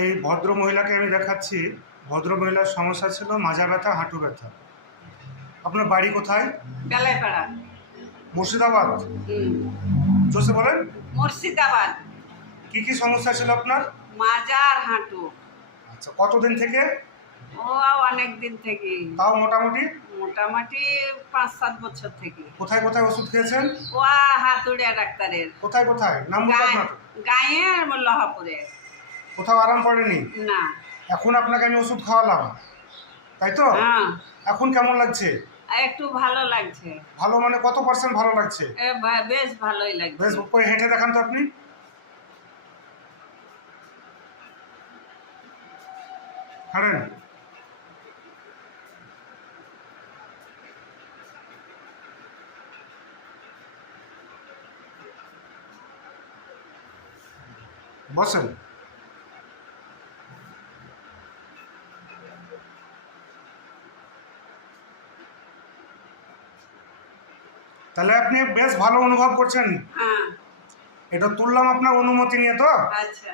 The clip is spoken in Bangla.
এই ভদ্র মহিলাকে আমি দেখাচ্ছি। ভদ্র মহিলার সমস্যা ছিল মাজা ব্যথা, হাঁটু ব্যথা। আপনার বাড়ি কোথায়? বেলাইপাড়া। মুর্শিদাবাদ? হুম। জোসে বলেন। মুর্শিদাবাদ। কি সমস্যা ছিল আপনার? মাজা আর হাঁটু। আচ্ছা, কতদিন থেকে? ও অনেক দিন থেকে। তাও মোটামুটি মোটামুটি ৫-৭ বছর থেকে। কোথায় কোথায় ওষুধ খেয়েছেন? ও হাতুড়িয়া ডাক্তারের। কোথায় কোথায়? নাম বলতে আপনার? গায়ে আর লহাপুরে। কোথাও আরাম পড়েনি? না। এখন আপনাকে আমি ওষুধ খাওয়ালাম, তাই তো? হ্যাঁ। এখন কেমন লাগছে? একটু ভালো লাগছে। ভালো মানে কত পার্সেন্ট ভালো লাগছে? বেশ ভালোই লাগছে। বেশ, করে হেঁটে দেখান তো আপনি। হাঁটেন। বসেন। তাহলে আপনি বেশ ভালো অনুভব করছেন। হ্যাঁ। এটা তুললাম আপনার অনুমতি নিয়ে, তো আচ্ছা।